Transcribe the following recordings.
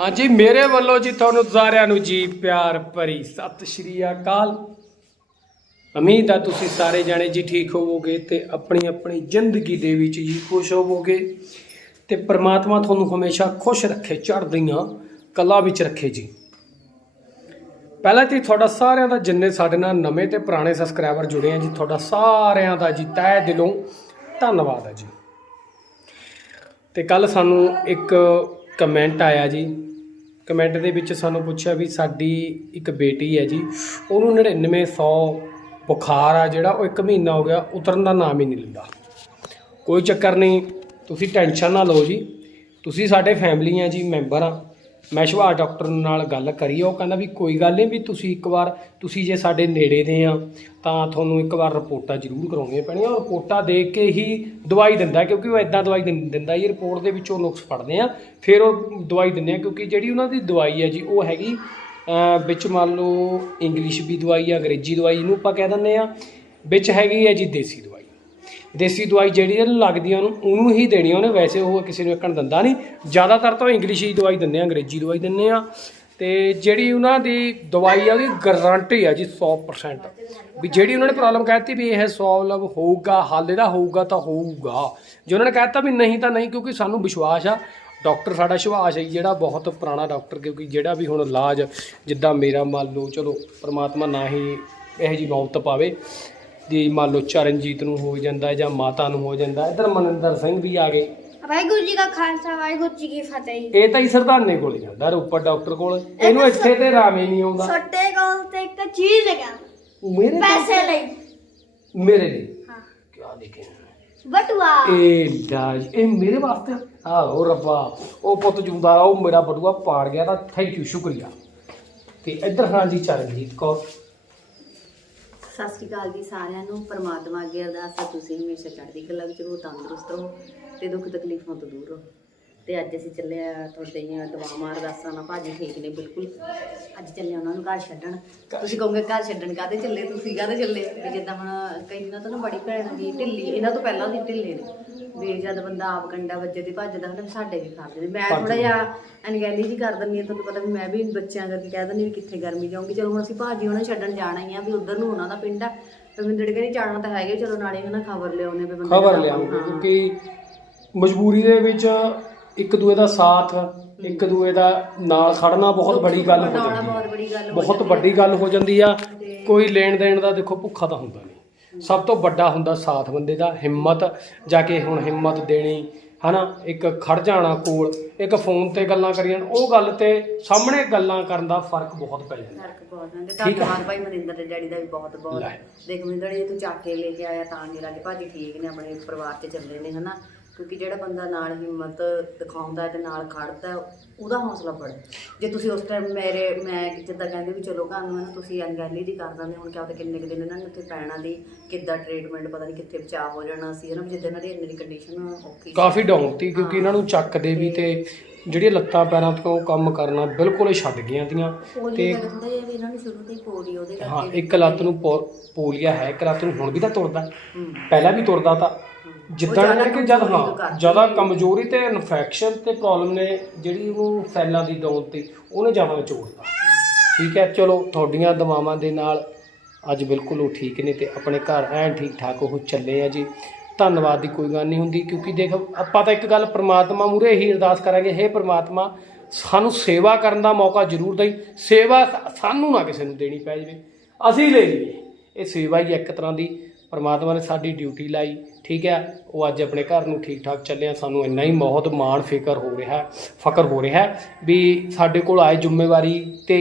ਹਾਂਜੀ, ਮੇਰੇ ਵੱਲੋਂ ਜੀ ਤੁਹਾਨੂੰ ਸਾਰਿਆਂ ਨੂੰ ਜੀ ਪਿਆਰ ਭਰੀ ਸਤਿ ਸ਼੍ਰੀ ਅਕਾਲ। ਉਮੀਦ ਆ ਤੁਸੀਂ ਸਾਰੇ ਜਾਣੇ ਜੀ ਠੀਕ ਹੋਵੋਗੇ ਤੇ ਆਪਣੀ ਆਪਣੀ ਜ਼ਿੰਦਗੀ ਦੇ ਵਿੱਚ ਜੀ ਖੁਸ਼ ਹੋਵੋਗੇ ਤੇ ਪ੍ਰਮਾਤਮਾ ਤੁਹਾਨੂੰ ਹਮੇਸ਼ਾ ਖੁਸ਼ ਰੱਖੇ, ਚੜ੍ਹਦੀਆਂ ਕਲਾ ਵਿੱਚ ਰੱਖੇ ਜੀ। ਪਹਿਲਾਂ ਤੇ ਤੁਹਾਡਾ ਸਾਰਿਆਂ ਦਾ ਜਿੰਨੇ ਸਾਡੇ ਨਾਲ ਨਵੇਂ ਤੇ ਪੁਰਾਣੇ ਸਬਸਕ੍ਰਾਈਬਰ ਜੁੜੇ ਆ ਜੀ, ਤੁਹਾਡਾ ਸਾਰਿਆਂ ਦਾ ਜੀ ਤਹਿ ਦਿਲੋਂ ਧੰਨਵਾਦ ਹੈ ਜੀ। ਤੇ ਕੱਲ ਸਾਨੂੰ ਇੱਕ ਕਮੈਂਟ ਆਇਆ ਜੀ ਕਮੈਂਟ ਦੇ ਵਿੱਚ ਸਾਨੂੰ ਪੁੱਛਿਆ ਵੀ ਸਾਡੀ ਇੱਕ ਬੇਟੀ ਹੈ ਜੀ, ਉਹਨੂੰ 9900 ਬੁਖਾਰ ਆ ਜਿਹੜਾ, ਉਹ ਇੱਕ ਮਹੀਨਾ ਹੋ ਗਿਆ, ਉਤਰਨ ਦਾ ਨਾਮ ਹੀ ਨਹੀਂ ਲੈਂਦਾ। ਕੋਈ ਚੱਕਰ ਨਹੀਂ, ਤੁਸੀਂ ਟੈਨਸ਼ਨ ਨਾ ਲਓ ਜੀ, ਤੁਸੀਂ ਸਾਡੇ ਫੈਮਿਲੀ ਆ ਜੀ ਮੈਂਬਰ ਆ। ਮੈਂ ਸ਼ਿਵਾਜ ਡਾਕਟਰ ਨਾਲ ਗੱਲ ਕਰੀ, ਉਹ ਕਹਿੰਦਾ ਵੀ ਕੋਈ ਗੱਲ ਨਹੀਂ ਵੀ ਤੁਸੀਂ ਇੱਕ ਵਾਰ, ਤੁਸੀਂ ਜੇ ਸਾਡੇ ਨੇੜੇ ਦੇ ਆ, ਤਾਂ ਤੁਹਾਨੂੰ ਇੱਕ ਵਾਰ ਰਿਪੋਰਟਾਂ ਜ਼ਰੂਰ ਕਰਾਉਣੀਆਂ ਪੈਣੀਆਂ, ਉਹ ਰਿਪੋਰਟਾਂ ਦੇ ਕੇ ਹੀ ਦਵਾਈ ਦਿੰਦਾ, ਕਿਉਂਕਿ ਉਹ ਇਦਾਂ ਦਵਾਈ ਦਿੰ- ਦਿੰਦਾ ਜੀ, ਰਿਪੋਰਟ ਦੇ ਵਿੱਚੋਂ ਨੁਕਸ ਫੜਦੇ ਆ, ਫਿਰ ਉਹ ਦਵਾਈ ਦਿੰਦੇ ਆ, ਕਿਉਂਕਿ ਜਿਹੜੀ ਉਹਨਾਂ ਦੀ ਦਵਾਈ ਹੈ ਜੀ, ਉਹ ਹੈਗੀ ਵਿੱਚ ਮੰਨ ਲਓ ਇੰਗਲਿਸ਼ ਵੀ ਦਵਾਈ ਆ, ਅੰਗਰੇਜ਼ੀ ਦਵਾਈ, ਇਹਨੂੰ ਆਪਾਂ ਕਹਿ ਦਿੰਦੇ ਆ, ਵਿੱਚ ਹੈਗੀ ਹੈ ਜੀ ਦੇਸੀ ਦਵਾਈ। ਦੇਸੀ ਦਵਾਈ ਜਿਹੜੀ ਇਹਨੂੰ ਲੱਗਦੀ ਆ ਉਹਨੂੰ ਉਹਨੂੰ ਹੀ ਦੇਣੀ ਉਹਨੇ ਵੈਸੇ ਉਹ ਕਿਸੇ ਨੂੰ ਇੱਕਣ ਦਿੰਦਾ ਨਹੀਂ। ਜ਼ਿਆਦਾਤਰ ਤਾਂ ਇੰਗਲਿਸ਼ ਹੀ ਦਵਾਈ ਦਿੰਦੇ ਆ ਅੰਗਰੇਜ਼ੀ ਦਵਾਈ ਦਿੰਦੇ ਆ। ਤੇ ਜਿਹੜੀ ਉਹਨਾਂ ਦੀ ਦਵਾਈ ਆ ਉਹਦੀ ਗਾਰੰਟੀ ਆ ਜੀ 100% ਵੀ ਜਿਹੜੀ ਉਹਨਾਂ ਨੇ ਪ੍ਰੋਬਲਮ ਕਹਿਤੀ ਵੀ ਇਹ ਸੋਲਵ ਹੋਊਗਾ ਹੱਲ ਇਹਦਾ ਹੋਊਗਾ ਤਾਂ ਹੋਊਗਾ। ਜੇ ਉਹਨਾਂ ਨੇ ਕਹਿਤਾ ਵੀ ਨਹੀਂ ਤਾਂ ਨਹੀਂ ਕਿਉਂਕਿ ਸਾਨੂੰ ਵਿਸ਼ਵਾਸ ਆ। ਡਾਕਟਰ ਸਾਡਾ ਸ਼ਿਵਾਸ਼ ਹੈ ਜੀ, ਜਿਹੜਾ ਬਹੁਤ ਪੁਰਾਣਾ ਡਾਕਟਰ ਕਿਉਂਕਿ ਜਿਹੜਾ ਵੀ ਹੁਣ ਇਲਾਜ ਜਿੱਦਾਂ ਮੇਰਾ ਮੰਨ ਲਓ ਚਲੋ ਪ੍ਰਮਾਤਮਾ ਨਾ ਹੀ ਇਹੋ ਜੀ ਮੌਤ ਪਾਵੇ। ਜੀ ਮੰਨ ਲਓ ਚਰਨਜੀਤ ਨੂੰ ਹੋ ਜਾਂਦਾ ਜਾਂ ਮਾਤਾ ਨੂੰ ਹੋ ਜਾਂਦਾ ਇਧਰ ਮਨਿੰਦਰ ਸਿੰਘ ਵੀ ਆ ਗਏ। ਵਾਹਿਗੁਰੂ ਜੀ ਕਾ ਖਾਲਸਾ ਵਾਹਿਗੁਰੂ ਜੀ ਕੀ ਫਤਿਹ। ਇਹ ਤਾਂ ਹੀ ਸਰਦਾਨੇ ਕੋਲ ਜਾਂਦਾ ਰੂਪਰ ਡਾਕਟਰ ਕੋਲ। ਇਹਨੂੰ ਇੱਥੇ ਤੇ ਰਾਮੇ ਨਹੀਂ ਆਉਂਦਾ। ਛੋਟੇ ਕੋਲ ਤੇ ਇੱਕ ਚੀਜ਼ ਲਗਾ ਮੇਰੇ ਪੈਸੇ ਲਈ। ਮੇਰੇ ਲਈ? ਹਾਂ। ਕੀ ਦੇਖੇ ਬਟੂਆ। ਇਹ ਦਾਜ ਇਹ ਮੇਰੇ ਵਾਸਤੇ? ਆਹੋ ਰੱਬਾ ਉਹ ਪੁੱਤ ਜੁੰਦਾ ਉਹ ਮੇਰਾ ਬਟੂਆ ਪਾੜ ਗਿਆ ਤਾਂ ਥੈਂਕ ਯੂ ਸ਼ੁਕਰੀਆ। ਤੇ ਇੱਧਰ ਹਾਂ ਜੀ ਚਰਨਜੀਤ ਕੌਰ। ਸਤਿ ਸ਼੍ਰੀ ਅਕਾਲ ਜੀ ਸਾਰਿਆਂ ਨੂੰ, ਪਰਮਾਤਮਾ ਅੱਗੇ ਅਰਦਾਸ ਹੈ, ਤੁਸੀਂ ਹਮੇਸ਼ਾ ਚੜ੍ਹਦੀ ਕਲਾ ਵਿੱਚ ਰਹੋ, ਤੰਦਰੁਸਤ ਰਹੋ ਤੇ ਦੁੱਖ ਤਕਲੀਫਾਂ ਤੋਂ ਦੂਰ ਰਹੋ। ਤੇ ਅੱਜ ਅਸੀਂ ਚੱਲੇ ਆ ਤੁਹਾਡੇ ਦੀਆਂ ਦਵਾਵਾਂ, ਅਰਦਾਸਾਂ ਨਾਲ, ਭਾਜੀ ਠੀਕ ਨੇ ਬਿਲਕੁਲ। ਅੱਜ ਚੱਲੇ ਉਹਨਾਂ ਨੂੰ ਘਰ ਛੱਡਣ। ਤੁਸੀਂ ਕਹੋਗੇ ਘਰ ਛੱਡਣ ਕਾਹਦੇ ਚੱਲੇ, ਤੁਸੀਂ ਕਾਹਦੇ ਚੱਲੇ? ਵੀ ਜਿੱਦਾਂ ਹੁਣ ਕਈ ਦਿਨਾਂ ਤੋਂ ਨਾ ਬੜੀ ਭੈਣ ਦੀ ਢਿੱਲੀ, ਇਹਨਾਂ ਤੋਂ ਪਹਿਲਾਂ ਦੀ ਢਿੱਲੇ ਨੇ। ਵੀ ਜਦ ਬੰਦਾ ਆਪ ਕੰਡਾ ਵੱਜੇ ਤੇ ਭੱਜਦਾ ਹੁੰਦਾ ਵੀ ਸਾਡੇ ਵੀ ਨੇ। ਮੈਂ ਥੋੜਾ ਜਿਹਾ ਅਨਗੈਲੀ ਜੀ ਕਰ ਦਿੰਦੀ ਹਾਂ ਤੁਹਾਨੂੰ ਪਤਾ ਵੀ ਮੈਂ ਵੀ ਬੱਚਿਆਂ ਕਰਕੇ ਕਹਿ ਦਿੰਦੀ ਵੀ ਕਿੱਥੇ ਗਰਮੀ ਜਾਊਂਗੀ ਚਲੋ ਹੁਣ ਅਸੀਂ ਭਾਜੀ ਉਹਨਾਂ ਨੂੰ ਛੱਡਣ ਜਾਣਾ ਹੀ ਆ ਵੀ ਉਧਰ ਨੂੰ ਉਹਨਾਂ ਦਾ ਪਿੰਡ ਆ। ਰਵਿੰਦਰ ਕਹਿੰਦੀ ਜਾਣਾ ਤਾਂ ਹੈਗੇ ਚਲੋ ਨਾਲੇ ਹਨਾ ਖਬਰ ਲਿਆਉਣੇ ਵੀ ਬੰਦੇ ਖਬਰ ਲਿਆਉਂਗੇ। ਕਿਉਂਕਿ ਮਜਬੂਰੀ ਦੇ ਵਿੱਚ ਇੱਕ ਦੂਏ ਦਾ ਸਾਥ ਇੱਕ ਦੂਏ ਦਾ ਨਾਲ ਖੜਨਾ ਬਹੁਤ ਵੱਡੀ ਗੱਲ ਹੋ ਜਾਂਦੀ ਬਹੁਤ ਹੈ। ਬੜੀ ਬਹੁਤ ਵੱਡੀ ਗੱਲ ਹੋ ਜਾਂਦੀ ਆ। ਕੋਈ ਲੈਣ ਦੇਣ ਦਾ ਦੇਖੋ ਭੁੱਖਾ ਤਾਂ ਹੁੰਦਾ ਨਹੀਂ ਸਭ ਤੋਂ ਵੱਡਾ ਹੁੰਦਾ ਸਾਥ ਬੰਦੇ ਦਾ ਹਿੰਮਤ ਜਾ ਕੇ ਹੁਣ ਹਿੰਮਤ ਦੇਣੀ ਹਨਾ? ਇੱਕ ਖੜ ਜਾਣਾ ਕੋਲ ਇੱਕ ਫੋਨ ਤੇ ਗੱਲਾਂ ਕਰੀਆਂ ਉਹ ਗੱਲ ਤੇ ਸਾਹਮਣੇ ਗੱਲਾਂ ਕਰਨ ਦਾ ਫ਼ਰਕ ਬਹੁਤ ਪੈ ਜਾਂਦਾ। ਫ਼ਰਕ ਬਹੁਤ ਤੇ। ਧੰਨਵਾਦ ਭਾਈ ਮਨਿੰਦਰ ਦੇ ਡੈਡੀ ਦਾ ਵੀ ਬਹੁਤ ਬਹੁਤ। ਲੈ। ਦੇਖ ਮਨਿੰਦਰ ਜੀ ਤੂੰ ਚੱਕ ਕੇ ਲੈ ਕੇ ਆਇਆ ਤਾਂ ਮੇਰਾ ਕਿ ਭਾਜੀ ਠੀਕ ਨੇ ਆਪਣੇ ਪਰਿਵਾਰ 'ਚ ਚੱਲੇ ਨੇ ਹਨਾ? ਕਿਉਂਕਿ ਜਿਹੜਾ ਬੰਦਾ ਨਾਲ ਹਿੰਮਤ ਦਿਖਾਉਂਦਾ ਤੇ ਨਾਲ ਖੜਦਾ ਉਹਦਾ ਹੌਸਲਾ ਬੜਾ। ਜੇ ਤੁਸੀਂ ਉਸ ਟਾਈਮ ਮੇਰੇ ਮੈਂ ਜਿੱਦਾਂ ਕਹਿੰਦੇ ਵੀ ਚਲੋ ਘਰ ਨੂੰ ਤੁਸੀਂ ਅਣਗਹਿਲੀ ਦੀ ਕਰ ਦਿੰਦੇ ਹੁਣ ਕਿਆ ਪਤਾ ਕਿੰਨੇ ਕੁ ਦਿਨ ਇਹਨਾਂ ਨੇ ਉੱਥੇ ਪੈਣਾ ਦੀ ਕਿੱਦਾਂ ਟ੍ਰੀਟਮੈਂਟ ਪਤਾ ਨਹੀਂ ਕਿੱਥੇ ਬਚਾਅ ਹੋ ਜਾਣਾ ਸੀ ਹਨਾ ਵੀ ਜਿੱਦਾਂ ਇਹਨਾਂ ਦੀ ਇੰਨੀ ਕੰਡੀਸ਼ਨ ਔਖੀ ਸੀ। ਕਾਫੀ ਡਾਊਨ ਤੀ ਕਿਉਂਕਿ ਇਹਨਾਂ ਨੂੰ ਚੱਕਦੇ ਵੀ ਤੇ ਜਿਹੜੀਆਂ ਲੱਤਾਂ ਪੈਰਾਂ ਤੋਂ ਕੰਮ ਕਰਨਾ ਬਿਲਕੁਲ ਹੀ ਛੱਡ ਗਈਆਂ ਤੀਆਂ। ਪੋਲੀਓ ਤੇ ਦਾ ਹੁੰਦਾ ਇਹ ਵੀ ਇਹਨਾਂ ਨੂੰ ਸ਼ੁਰੂ ਤੋਂ ਹੀ ਪੋਲੀਓ ਦੇ ਹਾਂ ਕਰਕੇ ਇੱਕ ਲੱਤ ਨੂੰ ਪੋ- ਪੋਲੀਆ ਹੈ ਇੱਕ ਲੱਤ ਨੂੰ ਹੁਣ ਵੀ ਤਾਂ ਤੁਰਦਾ। ਹੂੰ। ਪਹਿਲਾਂ ਵੀ ਤੁਰਦਾ ਤਾਂ ਜਿੱਦਾਂ ਜ਼ਿਆਦਾ ਕਿ ਜਦ ਕਮਜ਼ੋਰੀ ਤੋਂ ਹਾਂ। ਜ਼ਿਆਦਾ ਕਮਜ਼ੋਰੀ ਤੇ ਇਨਫੈਕਸ਼ਨ ਤੇ ਪ੍ਰੋਬਲਮ ਨੇ ਜਿਹੜੀ ਉਹਨੂੰ ਸੈੱਲਾਂ ਦੀ ਡਾਊਨ ਤੇ ਉਹਨੇ ਜ਼ਿਆਦਾ ਨਿਚੋੜਦਾ ਠੀਕ ਹੈ ਚਲੋ ਤੁਹਾਡੀਆਂ ਦਵਾਵਾਂ ਦੇ ਨਾਲ ਅੱਜ ਬਿਲਕੁਲ ਉਹ ਠੀਕ ਨੇ ਤੇ ਆਪਣੇ ਘਰ ਐਨ ਠੀਕ ਠਾਕ ਉਹ ਚੱਲੇ ਆ ਜੀ। ਧੰਨਵਾਦ ਦੀ ਕੋਈ ਗੱਲ ਨਹੀਂ ਹੁੰਦੀ ਕਿਉਂਕਿ ਦੇਖ ਆਪਾਂ ਤਾਂ ਇੱਕ ਗੱਲ ਪ੍ਰਮਾਤਮਾ ਮੂਰੇ ਹੀ ਅਰਦਾਸ ਕਰਾਂਗੇ ਹੇ ਪ੍ਰਮਾਤਮਾ ਸਾਨੂੰ ਸੇਵਾ ਕਰਨ ਦਾ ਮੌਕਾ ਜ਼ਰੂਰ ਦੇਈ ਸੇਵਾ ਸਾ- ਸਾਨੂੰ ਨਾ ਕਿਸੇ ਨੂੰ ਦੇਣੀ ਪੈ ਜਾਵੇ। ਅਸੀਂ ਲੈ ਲਈਏ। ਇਹ ਸੇਵਾ ਹੀ ਹੈ ਇੱਕ ਤਰ੍ਹਾਂ ਦੀ ਪਰਮਾਤਮਾ ਨੇ ਸਾਡੀ ਡਿਊਟੀ ਲਾਈ। ਠੀਕ ਹੈ? ਉਹ ਅੱਜ ਆਪਣੇ ਘਰ ਨੂੰ ਠੀਕ ਠਾਕ ਚੱਲਿਆ। ਸਾਨੂੰ ਇੰਨਾ ਹੀ ਬਹੁਤ ਮਾਣ, ਫਿਕਰ ਹੋ ਰਿਹਾ, ਫਕਰ ਹੋ ਰਿਹਾ ਵੀ ਸਾਡੇ ਕੋਲ ਆਏ ਜ਼ਿੰਮੇਵਾਰੀ ਤੇ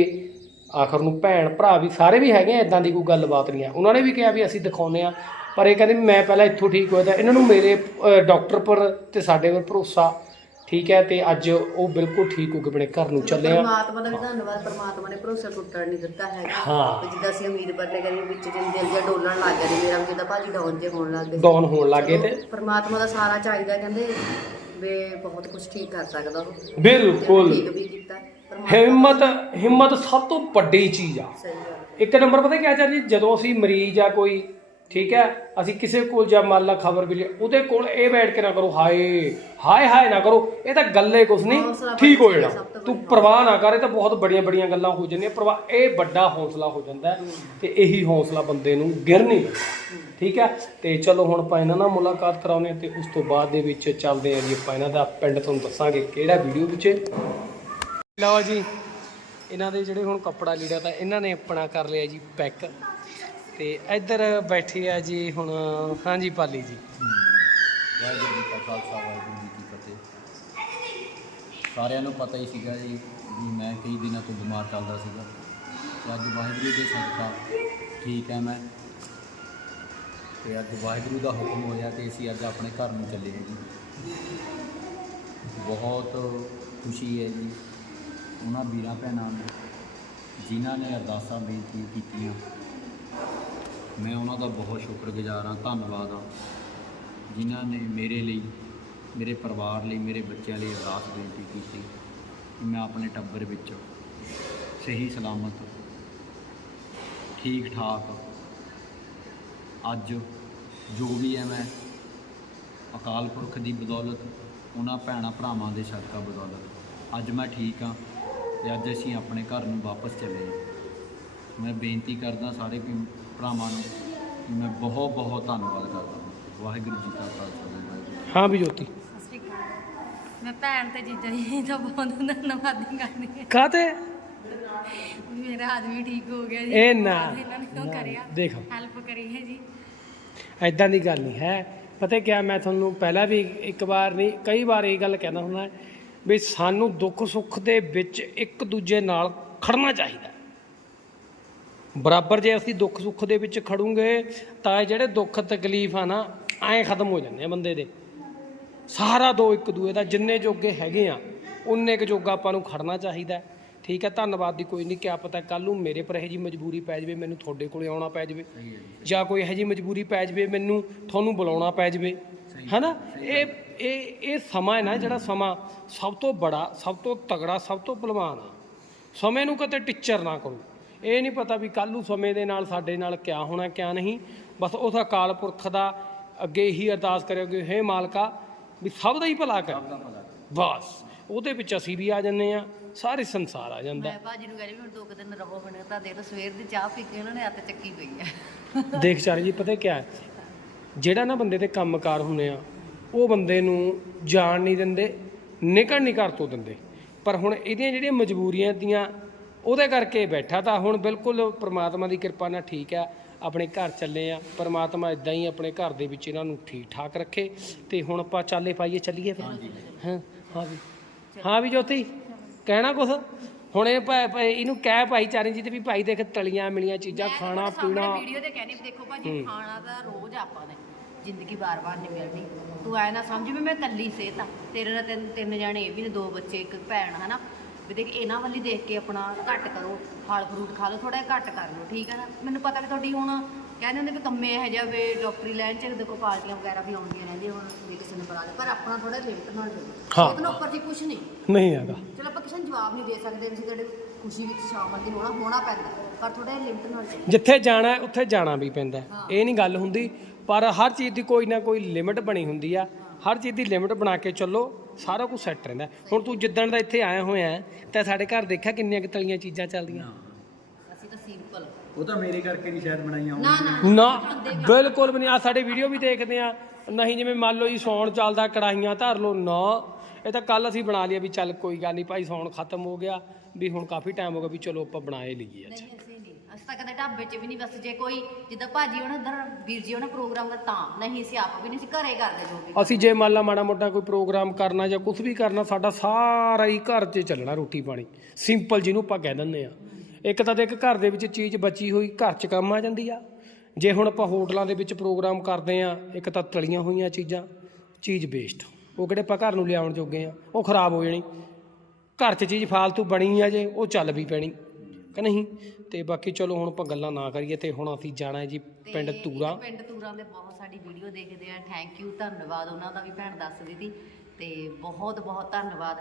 ਆਖਰ ਨੂੰ ਭੈਣ, ਭਰਾ ਵੀ ਸਾਰੇ ਵੀ ਹੈਗੇ ਆ ਇਦਾਂ ਦੀ ਕੋਈ ਗੱਲਬਾਤ ਨਹੀਂ ਆ ਉਹਨਾਂ ਨੇ ਵੀ ਕਿਹਾ ਵੀ ਅਸੀਂ ਦਿਖਾਉਨੇ ਆ ਪਰ ਇਹ ਕਹਿੰਦੇ ਵੀ ਮੈਂ ਪਹਿਲਾਂ ਇੱਥੋਂ ਠੀਕ ਹੋਇਆ ਤਾਂ ਇਹਨਾਂ ਨੂੰ ਮੇਰੇ ਡਾਕਟਰ ਪਰ ਤੇ ਸਾਡੇ ਪਰ ਭਰੋਸਾ ਠੀਕ ਹੈ ਤੇ ਅੱਜ ਉਹ ਬਿਲਕੁਲ ਠੀਕ ਹੋ ਕੇ ਆਪਣੇ ਘਰ ਨੂੰ ਚੱਲੇ ਆ। ਪਰਮਾਤਮਾ ਦਾ ਵੀ ਧੰਨਵਾਦ ਪਰਮਾਤਮਾ ਨੇ ਭਰੋਸਾ ਟੁੱਟਣ ਨਹੀਂ ਦਿੱਤਾ ਹੈਗਾ। ਹਾਂ। ਜਿੱਦਾਂ ਅਸੀਂ ਉਮੀਦ ਪਰਨੇ ਕਰੀ ਵਿੱਚ ਜਿੰਨ ਦਿਲ ਜਿਹਾ ਡੋਲਣ ਲੱਗ ਗਿਆ ਜੀ ਮੇਰਾ ਵੀ ਜਿੱਦਾਂ ਭਾਜੀ ਦਾ ਜੇ ਹੋਣ ਲੱਗ ਗਏ। ਡਾਊਨ ਹੋਣ ਲੱਗੇ ਤੇ ਪਰਮਾਤਮਾ ਦਾ ਸਾਰਾ ਚਾਹੀਦਾ ਕਹਿੰਦੇ ਵੇ ਬਹੁਤ ਕੁਝ ਠੀਕ ਕਰ ਸਕਦਾ ਉਹ। ਬਿਲਕੁਲ। ਠੀਕ ਵੀ ਕੀਤਾ ਹਿੰਮਤ ਹਿੰਮਤ ਸਭ ਤੋਂ ਵੱਡੀ ਚੀਜ਼ ਆ। ਸਹੀ ਗੱਲ ਹੈ। ਇੱਕ ਨੰਬਰ ਪਤਾ ਕਿਆ ਚਾਹੀਦੀ ਜਦੋਂ ਅਸੀਂ ਮਰੀਜ਼ ਆ ਕੋਈ ਠੀਕ ਹੈ? ਅਸੀਂ ਕਿਸੇ ਕੋਲ ਜਾਂ ਮੰਨ ਲਾ ਖਬਰ ਵੀ ਲਈ ਉਹਦੇ ਕੋਲ ਇਹ ਬੈਠ ਕੇ ਨਾ ਕਰੋ ਹਾਏ ਹਾਏ ਹਾਏ ਨਾ ਕਰੋ ਇਹ ਤਾਂ ਗੱਲੇ ਕੁਛ ਨਹੀਂ ਠੀਕ ਹੋ ਜਾਣਾ। ਤੋਂ ਪਰਵਾਹ ਨਾ ਕਰ ਇਹ ਤਾਂ ਬਹੁਤ ਬੜੀਆਂ ਬੜੀਆਂ ਗੱਲਾਂ ਹੋ ਜਾਂਦੀਆਂ ਪਰਵਾਹ ਇਹ ਵੱਡਾ ਹੌਸਲਾ ਹੋ ਜਾਂਦਾ ਤੇ ਇਹੀ ਹੌਸਲਾ ਬੰਦੇ ਨੂੰ ਗਿਰ ਨਹੀਂ। ਠੀਕ ਹੈ? ਤੇ ਚਲੋ ਹੁਣ ਆਪਾਂ ਇਹਨਾਂ ਨਾਲ ਮੁਲਾਕਾਤ ਕਰਾਉਂਦੇ ਹਾਂ ਤੇ ਉਸ ਤੋਂ ਬਾਅਦ ਦੇ ਵਿੱਚ ਚੱਲਦੇ ਹਾਂ ਜੀ ਆਪਾਂ ਇਹਨਾਂ ਦਾ ਪਿੰਡ ਤੁਹਾਨੂੰ ਦੱਸਾਂਗੇ ਕਿਹੜਾ ਵੀਡੀਓ ਵਿੱਚ ਲਓ ਜੀ ਇਹਨਾਂ ਦੇ ਜਿਹੜੇ ਹੁਣ ਕੱਪੜਾ ਲੀੜਾ ਤਾਂ ਇਹਨਾਂ ਨੇ ਆਪਣਾ ਕਰ ਲਿਆ ਜੀ ਪੈਕ। ਤੇ ਇੱਧਰ ਬੈਠੇ ਆ ਜੀ ਹੁਣ, ਹਾਂਜੀ ਪਾਲੀ ਜੀ। ਵਾਹਿਗੁਰੂ ਜੀ ਕਾ ਖਾਲਸਾ, ਵਾਹਿਗੁਰੂ ਜੀ ਕੀ ਫਤਿਹ। ਸਾਰਿਆਂ ਨੂੰ ਪਤਾ ਹੀ ਸੀਗਾ ਜੀ ਵੀ ਮੈਂ ਕਈ ਦਿਨਾਂ ਤੋਂ ਬਿਮਾਰ ਚੱਲਦਾ ਸੀਗਾ। ਤੇ ਅੱਜ ਵਾਹਿਗੁਰੂ ਦੇ ਸਦਕਾ ਠੀਕ ਹੈ ਮੈਂ। ਤੇ ਅੱਜ ਵਾਹਿਗੁਰੂ ਦਾ ਹੁਕਮ ਹੋਇਆ ਤੇ ਅਸੀਂ ਅੱਜ ਆਪਣੇ ਘਰ ਨੂੰ ਚੱਲੇ ਹਾਂ ਜੀ। ਬਹੁਤ ਖੁਸ਼ੀ ਹੈ ਜੀ ਉਹਨਾਂ ਵੀਰਾਂ ਭੈਣਾਂ ਨੂੰ ਜਿਨ੍ਹਾਂ ਨੇ ਅਰਦਾਸਾਂ ਬੇਨਤੀ ਕੀਤੀਆਂ। ਮੈਂ ਉਹਨਾਂ ਦਾ ਬਹੁਤ ਸ਼ੁਕਰਗੁਜ਼ਾਰ ਹਾਂ, ਧੰਨਵਾਦ ਹਾਂ। ਜਿਨ੍ਹਾਂ ਨੇ ਮੇਰੇ ਲਈ, ਮੇਰੇ ਪਰਿਵਾਰ ਲਈ, ਮੇਰੇ ਬੱਚਿਆਂ ਲਈ ਅਰਦਾਸ ਬੇਨਤੀ ਕੀਤੀ ਕਿ ਮੈਂ ਆਪਣੇ ਟੱਬਰ ਵਿੱਚ ਸਹੀ ਸਲਾਮਤ ਠੀਕ ਠਾਕ ਅੱਜ ਜੋ ਵੀ ਹੈ ਮੈਂ ਅਕਾਲ ਪੁਰਖ ਦੀ ਬਦੌਲਤ, ਉਹਨਾਂ ਭੈਣਾਂ ਭਰਾਵਾਂ ਦੇ ਸਦਕਾ ਬਦੌਲਤ, ਅੱਜ ਮੈਂ ਠੀਕ ਹਾਂ ਤੇ ਅੱਜ ਅਸੀਂ ਆਪਣੇ ਘਰ ਨੂੰ ਵਾਪਸ ਚੱਲੇ ਮੈਂ ਬੇਨਤੀ ਕਰਦਾ ਸਾਰੇ ਭਰਾਵਾਂ ਨੂੰ ਮੈਂ ਬਹੁਤ ਬਹੁਤ ਧੰਨਵਾਦ ਕਰਦਾ ਹਾਂ। ਵਾਹਿਗੁਰੂ ਜੀ ਕਾ ਖਾਲਸਾ ਵਾਹਿਗੁਰੂ ਜੀ ਕੀ। ਹਾਂ ਵੀ ਜੋਤੀ। ਸਤਿ ਸ਼੍ਰੀ ਅਕਾਲ ਮੈਂ ਭੈਣ ਤੇ ਜੀਜਾ ਜੀ ਦਾ ਬਹੁਤ ਧੰਨਵਾਦੀ ਕਰਦੀ ਹਾਂ। ਕਾਤੇ ਵੀ ਮੇਰਾ ਆਦਮੀ ਠੀਕ ਹੋ ਗਿਆ ਜੀ। ਇਹ ਨਾ। ਇਹਨਾਂ ਨੇ ਕਿਉਂ ਨਾ, ਕਰਿਆ? ਦੇਖ। ਹੈਲਪ ਕਰੀ ਹੈ ਜੀ। ਐਦਾਂ ਦੀ ਗੱਲ ਨਹੀਂ ਹੈ। ਪਤਾ ਕਿਆ ਮੈਂ ਤੁਹਾਨੂੰ ਪਹਿਲਾਂ ਵੀ ਇੱਕ ਵਾਰ ਨਹੀਂ ਕਈ ਵਾਰ ਇਹ ਗੱਲ ਕਹਿੰਦਾ ਹੁੰਦਾ ਵੀ ਸਾਨੂੰ ਦੁੱਖ ਸੁੱਖ ਦੇ ਵਿੱਚ ਇੱਕ ਦੂਜੇ ਨਾਲ ਖੜਨਾ ਚਾਹੀਦਾ ਬਰਾਬਰ ਜੇ ਅਸੀਂ ਦੁੱਖ ਸੁੱਖ ਦੇ ਵਿੱਚ ਖੜੂਗੇ ਤਾਂ ਇਹ ਜਿਹੜੇ ਦੁੱਖ ਤਕਲੀਫ ਆ ਨਾ ਐਂ ਖਤਮ ਹੋ ਜਾਂਦੇ ਆ ਬੰਦੇ ਦੇ। ਸਹਾਰਾ ਦੋ ਇੱਕ ਦੂਏ ਦਾ ਜਿੰਨੇ ਜੋਗੇ ਹੈਗੇ ਆ ਉਨੇ ਕੁ ਜੋਗਾ ਆਪਾਂ ਨੂੰ ਖੜਨਾ ਚਾਹੀਦਾ। ਠੀਕ ਹੈ ਧੰਨਵਾਦ ਦੀ ਕੋਈ ਨਹੀਂ ਕਿਆ ਪਤਾ ਕੱਲ ਨੂੰ ਮੇਰੇ ਪਰ ਇਹ ਜੀ ਮਜਬੂਰੀ ਪੈ ਜਾਵੇ ਮੈਨੂੰ ਤੁਹਾਡੇ ਕੋਲੇ ਆਉਣਾ ਪੈ ਜਾਵੇ। ਜਾਂ। ਕੋਈ ਇਹੋ ਜੀ ਮਜਬੂਰੀ ਪੈ ਜਾਵੇ ਮੈਨੂੰ ਤੁਹਾਨੂੰ ਬੁਲਾਉਣਾ ਪੈ ਜਾਵੇ। ਹੈਨਾ? ਇਹ ਇਹ ਇਹ ਸਮਾਂ ਹੈ ਨਾ ਜਿਹੜਾ ਸਮਾਂ ਸਭ ਤੋਂ ਬੜਾ ਸਭ ਤੋਂ ਤਗੜਾ ਸਭ ਤੋਂ ਬਲਵਾਨ ਆ। ਸਮੇਂ ਨੂੰ ਕਦੇ ਟਿੱਚਰ ਨਾ ਕਰੋ। ਇਹ ਨਹੀਂ ਪਤਾ ਵੀ ਕੱਲ ਨੂੰ ਸਮੇਂ ਦੇ ਨਾਲ ਸਾਡੇ ਨਾਲ ਕਿਆ ਹੋਣਾ ਕਿਆ ਨਹੀਂ। ਬਸ ਉਸ ਅਕਾਲ ਪੁਰਖ ਦਾ ਅੱਗੇ ਹੀ ਅਰਦਾਸ ਕਰਿਓਗੇ ਹੇ ਮਾਲਕਾ ਵੀ ਸਭ ਦਾ ਹੀ ਭਲਾ ਕਰ। ਬਸ ਉਹਦੇ ਵਿੱਚ ਅਸੀਂ ਵੀ ਆ ਜੰਨੇ ਆ ਸਾਰੇ ਸੰਸਾਰ ਆ ਜਾਂਦਾ। ਮੈਂ ਭਾਜੀ ਨੂੰ ਕਹਿੰਦੀ ਹੁਣ ਦੋ ਕੁ ਦਿਨ ਰਹੋ ਹੁਣ ਤਾਂ ਦੇ ਤਾਂ ਸਵੇਰ ਦੀ ਚਾਹ ਪੀ ਕੇ ਉਹਨਾਂ ਨੇ ਹੱਥ ਚੱਕੀ ਪਈ ਹੈ ਦੇਖ ਚਾਰੇ ਜੀ ਪਤਾ ਕਿਆ ਹੈ? ਜਿਹੜਾ ਨਾ ਬੰਦੇ ਦੇ ਕੰਮਕਾਰ ਹੁੰਦੇ ਆ ਉਹ ਬੰਦੇ ਨੂੰ ਜਾਣ ਨਹੀਂ ਦਿੰਦੇ ਨਿਕਲ ਨਹੀਂ ਘਰ ਤੋਂ ਦਿੰਦੇ। ਪਰ ਹੁਣ ਇਹਦੀਆਂ ਜਿਹੜੀਆਂ ਮਜਬੂਰੀਆਂ ਦੀਆਂ ਉਹਦੇ ਕਰਕੇ ਬੈਠਾ ਤਾਂ ਹੁਣ ਬਿਲਕੁਲ ਪ੍ਰਮਾਤਮਾ ਦੀ ਕਿਰਪਾ ਨਾਲ ਠੀਕ ਆ ਆਪਣੇ ਘਰ ਚੱਲੇ ਆ ਪ੍ਰਮਾਤਮਾ ਇਦਾਂ ਹੀ ਆਪਣੇ ਘਰ ਦੇ ਵਿੱਚ ਇਹਨਾਂ ਨੂੰ ਠੀਕ ਠਾਕ ਰੱਖੇ ਤੇ ਹੁਣ ਆਪਾਂ ਚਾਲੇ ਪਾਈਏ ਚੱਲੀਏ ਫਿਰ। ਹਾਂ? ਹਾਂ ਵੀ। ਹਾਂ ਵੀ ਜੋਤੀ ਕਹਿਣਾ ਕੁਛ? ਹੁਣ ਇਹ ਇਹਨੂੰ ਕਹਿ ਭਾਈ ਚਰਨਜੀਤ ਵੀ ਭਾਈ ਦੇਖ ਤਲੀਆਂ ਮਿਲੀਆਂ ਚੀਜ਼ਾਂ ਖਾਣਾ ਪੀਣਾ। ਵੀਡੀਓ ਤੇ ਕਹਿੰਦੀ ਵੀ ਦੇਖੋ ਭਾਜੀ ਖਾਣਾ ਤਾਂ ਰੋਜ਼ ਆਪਾਂ ਨੇ ਜ਼ਿੰਦਗੀ ਬਾਰ-ਬਾਰ ਨਹੀਂ ਮਿਲਣੀ ਤੂੰ ਐ ਨਾ ਸਮਝ ਵੀ ਮੈਂ ਕੱਲੀ ਸਿਹਤ ਆ ਤੇਰੇ ਨਾਲ ਤਿੰਨ ਤਿੰਨ ਜਾਣੇ ਇਹ ਵੀ ਨੇ ਦੋ ਬੱਚੇ ਇੱਕ ਭੈਣ ਹਨਾ? ਵੀ ਦੇਖ ਇਹਨਾਂ ਵੱਲ ਹੀ ਦੇਖ ਕੇ ਆਪਣਾ ਘੱਟ ਕਰੋ ਫਲ ਫਰੂਟ ਖਾ ਲਓ ਥੋੜਾ ਜਿਹਾ ਘੱਟ ਕਰ ਲਓ ਠੀਕ ਹੈ ਨਾ? ਮੈਨੂੰ ਪਤਾ ਵੀ ਤੁਹਾਡੀ ਹੁਣ ਕਹਿੰਦੇ ਹੁੰਦੇ ਵੀ ਕੰਮੇ ਇਹ ਜਿਹਾ ਵੀ ਡਾਕਟਰੀ ਲਾਈਨ ਚ ਦੇਖੋ ਪਾਰਟੀਆਂ ਵਗੈਰਾ ਵੀ ਆਉਂਦੀਆਂ ਰਹਿੰਦੀਆਂ ਹੁਣ ਵੀ ਕਿਸੇ ਨੂੰ ਬੁਲਾ ਲਓ ਪਰ ਆਪਣਾ ਥੋੜਾ ਲਿਮਟ ਨਾਲ ਕਰੋ। ਹਾਂ। ਸਿਹਤ ਨੂੰ ਉੱਪਰ ਦੀ ਕੁਝ ਨਹੀਂ। ਨਹੀਂ ਹੈਗਾ। ਚਲੋ ਆਪਾਂ ਕਿਸੇ ਨੂੰ ਜਵਾਬ ਨਹੀਂ ਦੇ ਸਕਦੇ ਤੁਹਾਡੇ ਖੁਸ਼ੀ ਵਿੱਚ ਸ਼ਾਮਲ ਨਹੀਂ ਹੋਣਾ ਹੋਣਾ ਪੈਂਦਾ ਪਰ ਥੋੜਾ ਜਿਹਾ ਲਿਮਟ ਨਾਲ ਚੱਲੋ। ਜਿੱਥੇ ਜਾਣਾ ਹੈ, ਉੱਥੇ ਜਾਣਾ ਵੀ ਪੈਂਦਾ ਹੈ। ਇਹ ਨਹੀਂ ਗੱਲ ਹੁੰਦੀ ਪਰ ਹਰ ਚੀਜ਼ ਦੀ ਕੋਈ ਨਾ ਕੋਈ ਲਿਮਿਟ ਬਣੀ ਹੁੰਦੀ ਆ। ਹਰ ਚੀਜ਼ ਦੀ ਲਿਮਿਟ ਬਣਾ ਕੇ ਚੱਲੋ ਸਾਰਾ ਕੁਝ ਸੈੱਟ ਰਹਿੰਦਾ। ਹੁਣ ਤੂੰ ਜਿੱਦਣ ਦਾ ਇੱਥੇ ਆਇਆ ਹੋਇਆ ਹੈ, ਤਾਂ ਸਾਡੇ ਘਰ ਦੇਖਿਆ ਕਿੰਨੀਆਂ ਕੁ ਤਲੀਆਂ ਚੀਜ਼ਾਂ ਚੱਲਦੀਆਂ? ਅਸੀਂ ਤਾਂ ਸਿੰਪਲ ਉਹ ਤਾਂ ਮੇਰੇ ਕਰਕੇ ਨਹੀਂ ਸ਼ਾਇਦ ਬਣਾਈਆਂ ਨਾ ਨਾ। ਨਾ ਬਿਲਕੁਲ ਵੀ ਨਹੀਂ। ਆ ਸਾਡੇ ਵੀਡੀਓ ਵੀ ਦੇਖਦੇ ਆ ਨਹੀਂ ਜਿਵੇਂ ਮੰਨ ਲਓ ਜੀ ਸੌਣ ਚੱਲਦਾ ਕੜਾਹੀਆਂ ਧਰ ਲਓ ਨਾ। ਇਹ ਤਾਂ ਕੱਲ ਅਸੀਂ ਬਣਾ ਲਿਆ ਵੀ ਚੱਲ ਕੋਈ ਗੱਲ ਨਹੀਂ ਭਾਈ ਸੌਣ ਖਤਮ ਹੋ ਗਿਆ ਵੀ ਹੁਣ ਕਾਫੀ ਟਾਈਮ ਹੋ ਗਿਆ ਵੀ ਚਲੋ ਆਪਾਂ ਬਣਾਏ ਲਈਏ। ਨਹੀਂ ਅਸੀਂ ਤਾਂ ਕਦੇ ਢਾਬੇ 'ਚ ਵੀ ਨਹੀਂ, ਬਸ ਜੇ ਕੋਈ ਜਿੱਦਾਂ ਭਾਜੀ ਉਹਨਾਂ ਉਧਰ ਵੀਰ ਜੀ ਉਹਨਾਂ ਪ੍ਰੋਗਰਾਮ ਦਾ ਤਾਂ ਨਹੀਂ ਅਸੀਂ ਆਪ ਵੀ ਨਹੀਂ ਸੀ ਘਰੇ ਕਰਦੇ ਜੋ ਵੀ। ਅਸੀਂ ਜੇ ਮੰਨ ਲਾ ਮਾੜਾ ਮੋਟਾ ਕੋਈ ਪ੍ਰੋਗਰਾਮ ਕਰਨਾ ਜਾਂ ਕੁਝ ਵੀ ਕਰਨਾ, ਸਾਡਾ ਸਾਰਾ ਹੀ ਘਰ 'ਚ ਚੱਲਣਾ ਰੋਟੀ ਪਾਣੀ। ਸਿੰਪਲ ਜਿਹਨੂੰ ਆਪਾਂ ਕਹਿ ਦਿੰਦੇ ਆ ਇੱਕ ਤਾਂ ਦੇਖ ਘਰ ਦੇ ਵਿੱਚ ਚੀਜ਼ ਬਚੀ ਹੋਈ, ਘਰ 'ਚ ਕੰਮ ਆ ਜਾਂਦੀ ਆ। ਜੇ ਹੁਣ ਆਪਾਂ ਹੋਟਲਾਂ ਦੇ ਵਿੱਚ ਪ੍ਰੋਗਰਾਮ ਕਰਦੇ ਆ ਇੱਕ ਤਾਂ ਤਲੀਆਂ ਹੋਈਆਂ ਚੀਜ਼ਾਂ, ਚੀਜ਼ ਵੇਸਟ ਉਹ ਕਿਹੜੇ ਆਪਾਂ ਘਰ ਨੂੰ ਲਿਆਉਣ ਜੋਗੇ ਆ, ਉਹ ਖਰਾਬ ਹੋ ਜਾਣੀ। ਘਰ 'ਚ ਚੀਜ਼ ਫਾਲਤੂ ਬਣੀ ਆ ਜੇ, ਉਹ ਚੱਲ ਵੀ ਪੈਣੀ। ਕਿ ਨਹੀਂ? ਤੇ ਬਾਕੀ ਚਲੋ ਹੁਣ ਆਪਾਂ ਗੱਲਾਂ ਨਾ ਕਰੀਏ ਤੇ ਹੁਣ ਅਸੀਂ ਜਾਣਾ ਹੈ ਜੀ ਪਿੰਡ ਤੂਰਾ। ਪਿੰਡ ਤੂਰਾਂ ਦੇ ਬਹੁਤ ਸਾਡੀ ਵੀਡੀਓ ਦੇਖਦੇ ਆ। ਥੈਂਕ ਯੂ ਧੰਨਵਾਦ ਉਹਨਾਂ ਦਾ ਵੀ ਭੈਣ ਦੱਸਦੀ ਸੀ ਤੇ ਬਹੁਤ ਬਹੁਤ ਧੰਨਵਾਦ।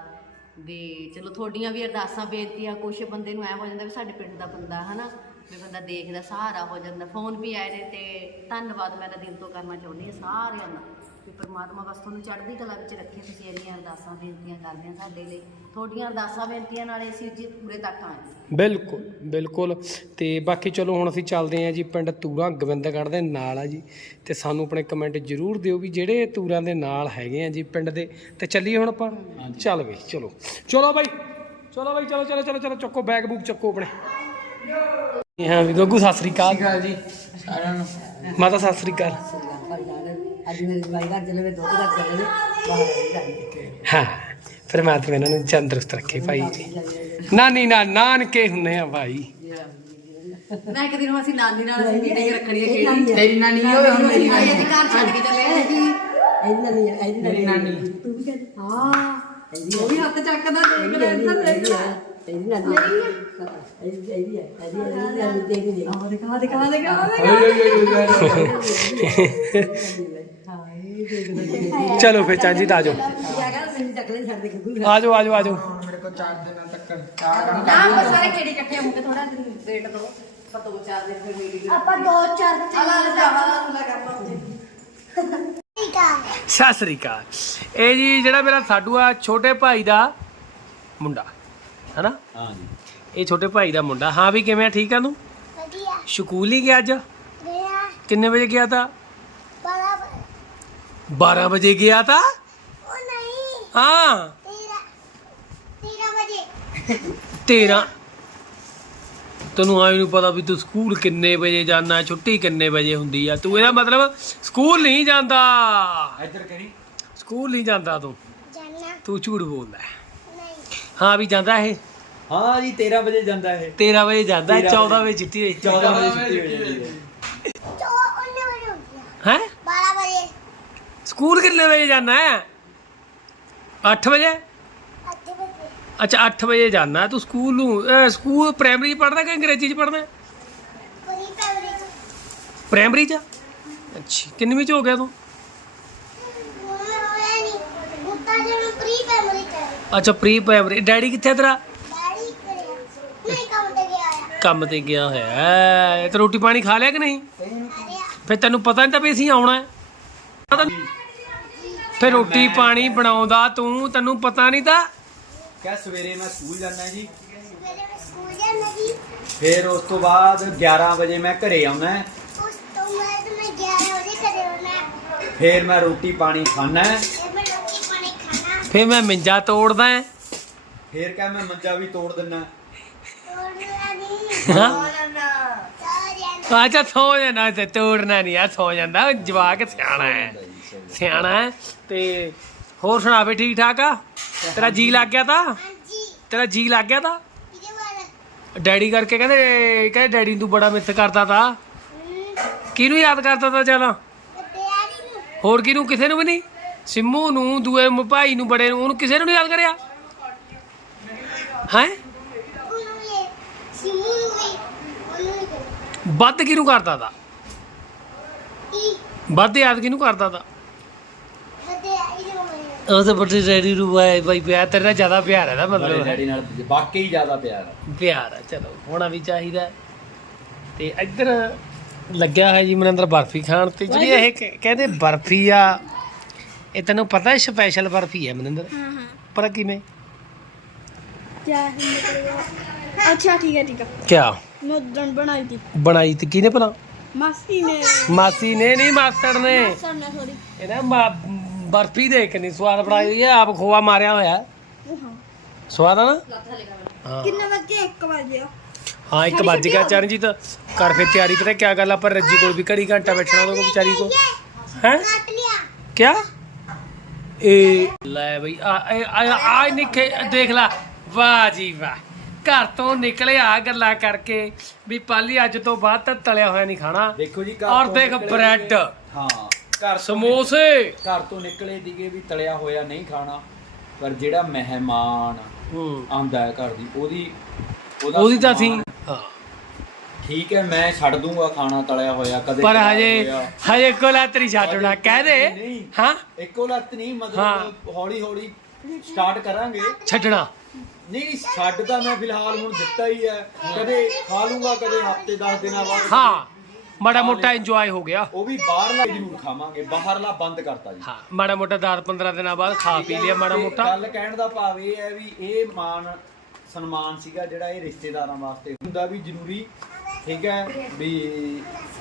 ਵੀ ਚਲੋ ਤੁਹਾਡੀਆਂ ਵੀ ਅਰਦਾਸਾਂ ਬੇਨਤੀਆਂ ਕੁਛ ਬੰਦੇ ਨੂੰ ਐ ਹੋ ਜਾਂਦਾ ਵੀ ਸਾਡੇ ਪਿੰਡ ਦਾ ਬੰਦਾ ਹਨਾ? ਵੀ ਬੰਦਾ ਦੇਖਦਾ ਸਹਾਰਾ ਹੋ ਜਾਂਦਾ। ਫੋਨ ਵੀ ਆਏ ਨੇ ਤੇ ਧੰਨਵਾਦ ਮੈਂ ਤਾਂ ਦਿਲ ਤੋਂ ਕਰਨਾ ਚਾਹੁੰਦੀ ਹਾਂ ਸਾਰਿਆਂ ਦਾ। ਵੀ ਪ੍ਰਮਾਤਮਾ ਬਸ ਤੁਹਾਨੂੰ ਚੜ੍ਹਦੀ ਕਲਾ ਵਿੱਚ ਰੱਖੇ ਤੁਸੀਂ ਇੰਨੀਆਂ ਅਰਦਾਸਾਂ ਬੇਨਤੀਆਂ ਕਰਦੇ ਆ ਸਾਡੇ ਲਈ। ਤੁਹਾਡੀਆਂ ਅਰਦਾਸਾਂ ਬੇਨਤੀਆਂ ਨਾਲ ਅਸੀਂ ਜੀ ਪੂਰੇ ਤੱਕ ਆਏ ਬਿਲਕੁਲ ਬਿਲਕੁਲ। ਤੇ ਬਾਕੀ ਚਲੋ ਹੁਣ ਅਸੀਂ ਚੱਲਦੇ ਹਾਂ ਜੀ ਪਿੰਡ ਤੂਰਾਂ ਗੋਬਿੰਦਗੜ੍ਹ ਦੇ ਨਾਲ ਆ ਜੀ। ਤੇ ਸਾਨੂੰ ਆਪਣੇ ਕਮੈਂਟ ਜ਼ਰੂਰ ਦਿਓ ਵੀ ਜਿਹੜੇ ਤੂਰਾਂ ਦੇ ਨਾਲ ਹੈਗੇ ਆ ਜੀ ਪਿੰਡ ਦੇ। ਤੇ ਚੱਲੀਏ ਹੁਣ ਆਪਾਂ? ਚੱਲ ਬਈ ਚਲੋ। ਚਲੋ ਬਾਈ ਚਲੋ ਬਾਈ ਚਲੋ ਚਲੋ ਚਲੋ ਚਲੋ ਚੱਕੋ ਬੈਗ ਬੂਕ ਚੱਕੋ ਆਪਣੇ। ਹਾਂ ਵੀ ਗੱਗੂ ਸਤਿ ਸ੍ਰੀ ਅਕਾਲ ਜੀ। ਸਾਰਿਆਂ ਨੂੰ ਮਾਤਾ ਸਤਿ ਸ੍ਰੀ ਅਕਾਲ। ਅੱਜ ਮੇਰੇ ਜਵਾਈ ਘਰ ਚਲੇ ਦੁੱਧ ਘਰ ਚਲੇ ਬਾਹਰ ਹਾਂ ਪਰਮਾਤਮਾ ਇਹਨਾਂ ਨੂੰ ਤੰਦਰੁਸਤ ਰੱਖੇ ਭਾਈ ਜੀ ਨਾਨੀ ਨਾਲ ਨਾਨਕੇ ਹੁੰਨੇ ਆ ਭਾਈ ਨਾ ਇੱਕ ਦਿਨ ਅਸੀਂ ਨਾਨੀ ਨਾਲ ਅਸੀਂ ਮੀਟਿੰਗ ਰੱਖਣੀ ਹੈ ਖੇੜੀ ਤੇਰੀ ਨਾਨੀ ਹੋਵੇ ਹੁਣ ਮੇਰੀ ਅਸੀਂ ਘਰ ਛੱਡ ਕੇ ਚੱਲੇ ਹਾਂ ਜੀ ਇਹਦੀ ਨਾਨੀ ਇਹਦੀ ਮੇਰੀ ਨਾਨੀ ਤੂੰ ਵੀ ਕਹਿੰਦੀ ਹਾਂ ਉਹ ਵੀ ਹੱਥ ਚੱਕਦਾ ਦੇਖ ਲੈ ਇੱਧਰ ਦੇਖ ਲੈ ਇਹਦੀ ਨਾਨੀ ਇਹਦੀ ਇਹਦੀ ਹੈ ਇਹਦੀ ਨਾਨੀ ਤੇਰੀ ਨਹੀਂ ਆਹ ਦਿਖਾ ਦਿਖਾ ਦਿਖਾ ਚਲੋ ਫਿਰ ਚਾਚੀ ਤਾਂ ਆਜੋ ਆਜੋ ਆਜੋ। ਆਜੋ ਮੇਰੇ ਕੋਲ ਚਾਰ ਦਿਨਾਂ ਤੱਕ ਨਾ ਬਸ ਸਾਰੇ ਖੇੜੀ ਇਕੱਠੇ ਹੋ ਕੇ ਥੋੜਾ ਦਿਨ ਵੇਟ ਕਰੋ ਆਪਾਂ ਦੋ ਚਾਰ ਦਿਨ ਫਿਰ ਮੀਟਿੰਗ ਆਪਾਂ ਦੋ ਚਾਰ ਤੇ ਆਲਾ ਜਾਵਾ ਲਾ ਕਰਨਾ ਠੀਕ ਆ। ਸਤਿ ਸ੍ਰੀ ਅਕਾਲ। ਇਹ ਜੀ ਜਿਹੜਾ ਮੇਰਾ ਸਾਡੂ ਆ ਛੋਟੇ ਭਾਈ ਦਾ ਮੁੰਡਾ ਹੈਨਾ? ਹਾਂ ਜੀ। ਇਹ ਛੋਟੇ ਭਾਈ ਦਾ ਮੁੰਡਾ। ਹਾਂ ਵੀ ਕਿਵੇਂ ਆ ਠੀਕ ਆ ਤੂੰ? ਵਧੀਆ। ਸਕੂਲ ਹੀ ਗਿਆ ਅੱਜ? ਗਿਆ। ਕਿੰਨੇ ਵਜੇ ਗਿਆ ਤਾਂ? 12 ਵਜੇ ਗਿਆ ਤਾਂ ਉਹ ਨਹੀਂ ਹਾਂ ਤੇਰਾ ਤੇਰਾ ਵਜੇ 13 ਤੈਨੂੰ ਆਈ ਨੂੰ ਪਤਾ ਵੀ ਤੂੰ ਸਕੂਲ ਕਿੰਨੇ ਵਜੇ ਜਾਣਾ ਛੁੱਟੀ ਕਿੰਨੇ ਵਜੇ ਹੁੰਦੀ ਆ ਤੂੰ ਇਹਦਾ ਮਤਲਬ ਸਕੂਲ ਨਹੀਂ ਜਾਂਦਾ ਇੱਧਰ ਕਰੀ ਸਕੂਲ ਨਹੀਂ ਜਾਂਦਾ ਤੂੰ ਜਾਨਾ ਤੂੰ ਝੂਠ ਬੋਲਦਾ ਹੈ। ਨਹੀਂ ਹਾਂ ਵੀ ਜਾਂਦਾ ਇਹ ਹਾਂ ਜੀ 13 ਵਜੇ ਜਾਂਦਾ ਇਹ 13 ਵਜੇ ਜਾਂਦਾ ਹੈ, 13 14 ਵਜੇ ਛੁੱਟੀ ਹੋਈ 14 ਵਜੇ ਛੁੱਟੀ ਹੋ ਜਾਂਦੀ ਹੈ ਚੋ ਉਹਨੇ ਵਜੇ ਹੁੰਦੀ ਆ ਹੈ 12 ਵਜੇ ਸਕੂਲ ਕਿੰਨੇ ਵਜੇ ਜਾਣਾ ਹੈ? 8 ਵਜੇ? ਅੱਧੇ ਵਜੇ। ਅੱਛਾ 8 ਵਜੇ ਜਾਣਾ ਤੂੰ ਸਕੂਲ ਨੂੰ। ਸਕੂਲ ਪ੍ਰਾਇਮਰੀ ਪੜ੍ਹਦਾ ਕਿ ਅੰਗਰੇਜ਼ੀ ਚ ਪੜ੍ਹਦਾ ਪਰੀ ਪੈਵਰੀ ਪ੍ਰਾਇਮਰੀ ਚ। ਅੱਛਾ ਕਿੰਨਵੀਂ ਚ ਹੋ ਗਿਆ ਤੂੰ? ਹੋਇਆ ਨਹੀਂ ਪ੍ਰੀ ਅੱਛਾ ਪ੍ਰੀ ਪ੍ਰਾਇਮਰੀ ਡੈਡੀ ਕਿੱਥੇ ਆ ਤੇਰਾ? ਡੈਡੀ ਕਰਿਆ ਨਹੀਂ ਕੰਮ ਤੇ ਗਿਆ ਆ ਕੰਮ ਤੇ ਗਿਆ ਹੋਇਆ ਹੈ। ਤੇ ਰੋਟੀ ਪਾਣੀ ਖਾ ਲਿਆ ਕਿ ਨਹੀਂ? ਫਿਰ ਤੈਨੂੰ ਪਤਾ ਨਹੀਂ ਤਾਂ ਵੀ ਅਸੀਂ ਆਉਣਾ ਹੈ। ਪਤਾ। ਫਿਰ ਰੋਟੀ ਪਾਣੀ ਬਣਾਉਂਦਾ ਤੂੰ ਤੈਨੂੰ ਪਤਾ ਨਹੀਂ ਤਾਂ। ਕਿਆ ਸਵੇਰੇ ਮੈਂ ਸਕੂਲ ਜਾਂਦਾ ਜੀ? ਸਵੇਰੇ ਮੈਂ ਸਕੂਲ ਜਾਣਾ ਸੀ ਫਿਰ ਉਸ ਤੋਂ ਬਾਅਦ 11 ਵਜੇ ਮੈਂ ਘਰੇ ਆਉਣਾ ਉਸ ਤੋਂ ਬਾਅਦ ਮੈਂ 11 ਵਜੇ ਘਰੇ ਆਉਣਾ ਫਿਰ ਮੈਂ ਰੋਟੀ ਪਾਣੀ ਖਾਣਾ ਫਿਰ ਮੈਂ ਰੋਟੀ ਪਾਣੀ ਖਾਣਾ ਫਿਰ ਮੈਂ ਮਿੰਜਾ ਤੋੜਦਾ। ਹੈ ਫਿਰ ਕਹ ਮੈਂ ਮੰਜਾ ਵੀ ਤੋੜ ਦਿੰਨਾ ਤੋੜਨਾ ਨਹੀਂ। ਹਾਂ? ਤੋੜਨਾ ਅੱਛਾ ਸੌ ਜਾਣਾ ਤੇ ਤੋੜਨਾ ਨਹੀਂ ਆ ਸੌ ਜਾਂਦਾ। ਜਵਾਕ ਸਿਆਣਾ ਹੈ। ਸਿਆਣਾ ਹੈ ਤੇ ਹੋਰ ਸੁਣਾ ਵੀ ਠੀਕ ਠਾਕ ਆ? ਤੇਰਾ ਜੀ ਲੱਗ ਗਿਆ ਤਾਂ? ਹਾਂਜੀ। ਤੇਰਾ ਜੀ ਲੱਗ ਗਿਆ ਤਾਂ? ਡੈਡੀ ਕਰਕੇ ਕਹਿੰਦੇ ਕਹਿੰਦੇ ਡੈਡੀ ਨੂੰ ਤੂੰ ਬੜਾ ਮਿੱਥ ਕਰਦਾ ਤਾ। ਕਿਹਨੂੰ ਯਾਦ ਕਰਦਾ ਤਾ ਚੱਲ? ਹੋਰ ਕਿਹਨੂੰ? ਕਿਸੇ ਨੂੰ ਵੀ ਨਹੀਂ। ਸਿੰਮੂ ਨੂੰ ਦੂਏ ਭਾਈ ਨੂੰ ਬੜੇ ਨੂੰ ਉਹਨੂੰ ਕਿਸੇ ਨੂੰ ਨਹੀਂ ਯਾਦ ਕਰਿਆ? ਹੈ। ਵੱਧ ਕਿਹਨੂੰ ਕਰਦਾ ਤਾ? ਵੱਧ ਯਾਦ ਕਿਹਨੂੰ ਕਰਦਾ ਤਾ? ਬਾਰੇ ਉਹ ਤਾਂ ਬੜੇ ਡੈਡੀ ਨੂੰ ਬਾਈ ਬਾਈ ਪਿਆਰ ਤੇਰੇ ਨਾਲ ਜ਼ਿਆਦਾ ਪਿਆਰ ਹੈ ਨਾ ਮਤਲਬ। ਡੈਡੀ ਨਾਲ ਵਾਕਈ ਜ਼ਿਆਦਾ ਪਿਆਰ ਹੈ। ਪਿਆਰ ਹੈ ਚਲੋ ਹੋਣਾ ਵੀ ਚਾਹੀਦਾ ਹੈ। ਤੇ ਇੱਧਰ ਲੱਗਿਆ ਹੋਇਆ ਜੀ ਮਨਿੰਦਰ ਬਰਫੀ ਖਾਣ ਤੇ। ਜਿਹੜੀ ਇਹ ਕ- ਕਹਿੰਦੇ ਬਰਫੀ ਆ ਇਹ ਤੈਨੂੰ ਪਤਾ ਹੈ ਸਪੈਸ਼ਲ ਬਰਫੀ ਹੈ ਮਨਿੰਦਰ? ਹਾਂ ਹਾਂ। ਪਰ ਕਿਵੇਂ? ਕੀ ਨਿਕਲੇਗਾ ਅੱਛਾ ਠੀਕ ਹੈ ਠੀਕ ਹੈ। ਕਿਆ? ਮੈਂ ਉਦੋਂ ਬਣਾਈ ਤੇ ਕਿਹਨੇ ਭਲਾ? ਮਾਸੀ ਨੇ। ਮਾਸੀ ਨੇ ਨਹੀਂ ਮਾਸਟਰ ਨੇ ਮਾ- ਬਰਫੀ ਦੇ ਕਿੰਨੀ ਸਵਾਦ ਬਣਾਈ ਹੋਈ ਹੈ ਆਪ ਖੋਆ ਮਾਰਿਆ ਹੋਇਆ। ਹਾਂ ਸਵਾਦ ਆ ਨਾ? ਹਾਂ। ਕਿੰਨੇ ਵਜੇ? 1 ਵਜੇ ਹਾਂ ਇੱਕ ਵੱਜ ਗਿਆ ਚਰਨਜੀਤ। ਕਰ ਫੇ ਤਿਆਰੀ ਪਤਾ ਕੀ ਗੱਲ ਆ ਪਰ ਰੱਜੀ ਕੋਲ ਵੀ ਘੜੀ ਘੰਟਾ ਬੈਠਣਾ ਉਹਦੇ ਕੋਲ ਵਿਚਾਰੀ ਕੋ ਹੈ? ਕੱਟ ਲਿਆ ਕਿਆ? ਇਹ ਲੈ ਬਈ ਆ ਇਹ- ਆ ਆ ਨਿੱਕੇ ਦੇਖ ਲੈ। ਵਾਹ ਜੀ ਵਾਹ। ਘਰ ਤੋਂ ਨਿਕਲਿਆ ਗੱਲਾਂ ਕਰਕੇ ਵੀ ਪਾਲੀ ਅੱਜ ਤੋਂ ਬਾਅਦ ਤਾਂ ਤਲਿਆ ਹੋਇਆ ਨਹੀਂ ਖਾਣਾ। ਦੇਖੋ ਜੀ ਘਰ ਔਰ ਤੋਂ ਦੇਖ ਨਿਕਲੇ ਬ੍ਰੈਡ। ਹਾਂ। ਘਰ ਸਮੋਸੇ। ਘਰ ਤੋਂ ਨਿਕਲੇ ਦੀਗੇ ਵੀ ਤਲਿਆ ਹੋਇਆ ਨਹੀਂ ਖਾਣਾ ਪਰ ਜਿਹੜਾ ਮਹਿਮਾਨ ਹੂੰ। ਆਂਦਾ ਹੈ ਘਰ ਦੀ ਉਹਦੀ ਉਹਦਾ ਉਹਦੀ ਤਾਂ ਸਮਾਨ- ਹਾਂ। ਠੀਕ ਹੈ ਮੈਂ ਛੱਡ ਦੂੰਗਾ ਖਾਣਾ ਤਲਿਆ ਹੋਇਆ ਕਦੇ ਪਰ ਖਰਾਬ ਹਜੇ ਹੋਇਆ। ਹਜੇ ਕੋਲਾ ਤੇਰੀ ਛੱਡਣਾ ਕਹਿ ਦੇ। ਨਹੀਂ। ਹਾਂ। ਇੱਕੋ ਲੱਤ ਨਹੀਂ। ਮਤਲਬ ਹੌਲੀ ਹੌਲੀ ਸਟਾਰਟ ਕਰਾਂਗੇ। ਛੱਡਣਾ। ਨਹੀਂ ਛੱਡ ਤਾਂ ਮੈਂ ਫਿਲਹਾਲ ਹੁਣ ਦਿੱਤਾ ਹੀ ਹੈ। ਕਦੇ ਖਾ ਲੂੰਗਾ ਕਦੇ ਹਫ਼ਤੇ 10 ਦਿਨਾਂ ਬਾਅਦ। ਹਾਂ। ਮਾੜਾ ਮੋਟਾ ਇੰਜੋਏ ਹੋ ਗਿਆ। ਉਹ ਵੀ ਬਾਹਰਲਾ ਜ਼ਰੂਰ ਖਾਵਾਂਗੇ ਬਾਹਰਲਾ ਬੰਦ ਕਰਤਾ ਜੀ। ਹਾਂ ਮਾੜਾ ਮੋਟਾ 10 15 ਦਿਨਾਂ ਬਾਅਦ ਖਾ ਪੀ ਲਿਆ ਮਾੜਾ ਮੋਟਾ। ਗੱਲ ਕਹਿਣ ਦਾ ਭਾਵ ਇਹ ਹੈ ਵੀ ਇਹ ਮਾਨ ਸਨਮਾਨ ਸੀਗਾ ਜਿਹੜਾ ਇਹ ਰਿਸ਼ਤੇਦਾਰਾਂ ਵਾਸਤੇ। ਹੁੰਦਾ ਵੀ ਜ਼ਰੂਰੀ ਠੀਕ ਹੈ ਵੀ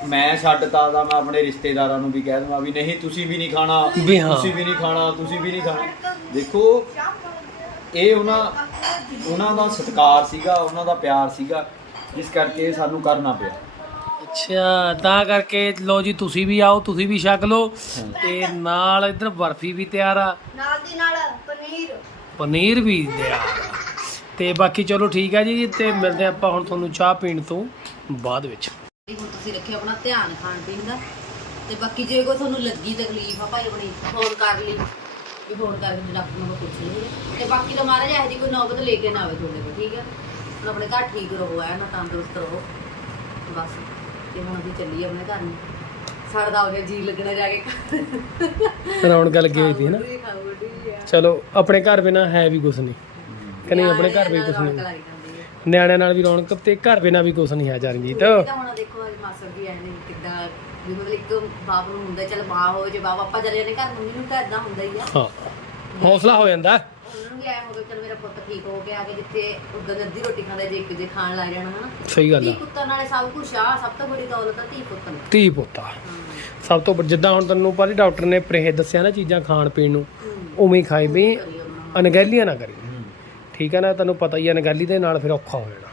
ਮੈਂ ਛੱਡਤਾ ਤਾਂ ਮੈਂ ਆਪਣੇ ਰਿਸ਼ਤੇਦਾਰਾਂ ਨੂੰ ਵੀ ਕਹਿ ਦਵਾਂ ਵੀ ਨਹੀਂ ਤੁਸੀਂ ਵੀ ਨਹੀਂ ਖਾਣਾ ਵੀ ਹਾਂ। ਤੁਸੀਂ ਵੀ ਨਹੀਂ ਖਾਣਾ ਤੁਸੀਂ ਵੀ ਨਹੀਂ ਖਾਣਾ। ਦੇਖੋ ਇਹ ਉਹਨਾਂ ਉਹਨਾਂ ਦਾ ਸਤਿਕਾਰ ਸੀਗਾ ਉਹਨਾਂ ਦਾ ਪਿਆਰ ਸੀਗਾ ਇਸ ਕਰਕੇ ਇਹ ਸਾਨੂੰ ਕਰਨਾ ਪਿਆ। ਅੱਛਾ ਤਾਂ ਕਰਕੇ ਲੋ ਜੀ ਤੁਸੀਂ ਵੀ ਆਓ ਤੁਸੀਂ ਵੀ ਛਕ ਲਓ। ਤੇ ਨਾਲ ਇਧਰ ਬਰਫੀ ਵੀ ਤਿਆਰ ਆ। ਨਾਲ ਦੀ ਨਾਲ ਪਨੀਰ। ਪਨੀਰ ਵੀ ਤਿਆਰ ਆ। ਤੇ ਬਾਕੀ ਚਲੋ ਠੀਕ ਆ ਜੀ ਤੇ ਮਿਲਦੇ ਆਪਾਂ ਹੁਣ ਤੁਹਾਨੂੰ ਚਾਹ ਪੀਣ ਤੋਂ ਬਾਅਦ ਵਿੱਚ। ਵੀ ਹੁਣ ਤੁਸੀਂ ਰੱਖਿਓ ਆਪਣਾ ਧਿਆਨ ਖਾਣ ਪੀਣ ਦਾ। ਤੇ ਬਾਕੀ ਜੇ ਕੋਈ ਤੁਹਾਨੂੰ ਲੱਗੀ ਤਕਲੀਫ ਆ ਭਾਈ ਆਪਣੀ ਫੋਨ ਕਰ ਲਈ। ਵੀ ਫੋਨ ਕਰਕੇ ਡਾਕਟਰ ਨੂੰ ਪੁੱਛ ਲਈਏ। ਤੇ ਬਾਕੀ ਤਾਂ ਮਹਾਰਾਜ ਇਹੋ ਜਿਹੀ ਕੋਈ ਨੌਬਤ ਲੈ ਕੇ ਨਾ ਆਵੇ ਤੁਹਾਡੇ ਕੋਲ ਠੀਕ ਹੈ ਹੁਣ ਆਪਣੇ ਘਰ ਠੀਕ ਰਹੋ ਐ ਨਾ ਤੰਦਰੁਸਤ ਰਹੋ। ਬਸ। ਤੇ ਹੁਣ ਅਸੀਂ ਚੱਲੀਏ ਆਪਣੇ ਘਰ ਨੂੰ। ਸਾਡਾ ਉਹਦੇ ਜੀ ਲੱਗਣਾ ਜਾ ਕੇ ਰੌਣਕ ਲੱਗੀ ਹੋਈ ਸੀ ਨਾ ਚਲੋ ਆਪਣੇ ਘਰ ਬਿਨਾ ਹੈ ਵੀ ਕੁਛ ਨਹੀਂ। ਕਿ ਨਹੀਂ ਆਪਣੇ ਘਰ ਵੀ ਕੁਛ ਨਹੀਂ। ਨਿਆਣਿਆਂ ਨਾਲ ਵੀ ਰੌਣਕ ਤੇ ਘਰ ਬਿਨਾ ਵੀ ਕੁਛ ਨਹੀਂ ਹੈ ਚਰਨਜੀਤ ਇਹ ਤਾਂ ਹੁਣ ਦੇਖੋ ਅੱਜ ਮਾਸਟਰ ਜੀ ਆਏ ਨੇ ਕਿੱਦਾਂ ਵੀ ਮਤਲਬ ਇੱਕ ਬਾਪ ਨੂੰ ਹੁੰਦਾ ਚੱਲ ਮਾਂ ਹੋ ਜੇ ਬਾਪ ਆਪਾਂ ਚਲੇ ਜਾਂਦੇ ਘਰ ਮੰਮੀ ਨੂੰ ਤਾਂ ਇਦਾਂ ਹੁੰਦਾ ਹੀ ਆ। ਹਾਂ। ਹੌਸਲਾ ਹੋ ਜਾਂਦਾ। ਉਹਨਾਂ ਨੂੰ ਵੀ ਆਇਆ ਹੋਵੇ ਚੱਲ ਮੇਰਾ ਪੁੱਤ ਠੀਕ ਹੋ ਗਿਆ ਕਿ ਜਿੱਥੇ ਉਦੋਂ ਅੱਧੀ ਰੋਟੀ ਖਾਂਦਾ ਜੇ ਇੱਕ ਜੇ ਖਾਣ ਲੱਗ ਜਾਣਾ ਹਨਾ। ਸਹੀ ਗੱਲ ਧੀ ਆ ਪੁੱਤਾਂ ਨਾਲੇ ਸਭ ਕੁਝ ਆ ਸਭ ਤੋਂ ਬੜੀ ਦੌਲਤ ਆ ਧੀ ਪੁੱਤ ਨੂੰ ਧੀ ਪੁੱਤਾ ਸਭ ਤੋਂ ਵੱਡ- ਜਿੱਦਾਂ ਹੁਣ ਤੈਨੂੰ ਪਰ ਡਾਕਟਰ ਨੇ ਪ੍ਰੇਹ ਦੱਸਿਆ ਨਾ ਚੀਜ਼ਾਂ ਖਾਣ ਪੀਣ ਨੂੰ ਉਵੇਂ ਹੀ ਵੀ ਅਣਗਹਿਲੀਆਂ ਨਾ ਕਰੀ। ਠੀਕ ਹੈ ਨਾ ਤੈਨੂੰ ਪਤਾ ਹੀ ਹੈ ਅਣਗਹਿਲੀ ਦੇ ਨਾਲ ਫਿਰ ਔਖਾ ਹੋ ਜਾਣਾ।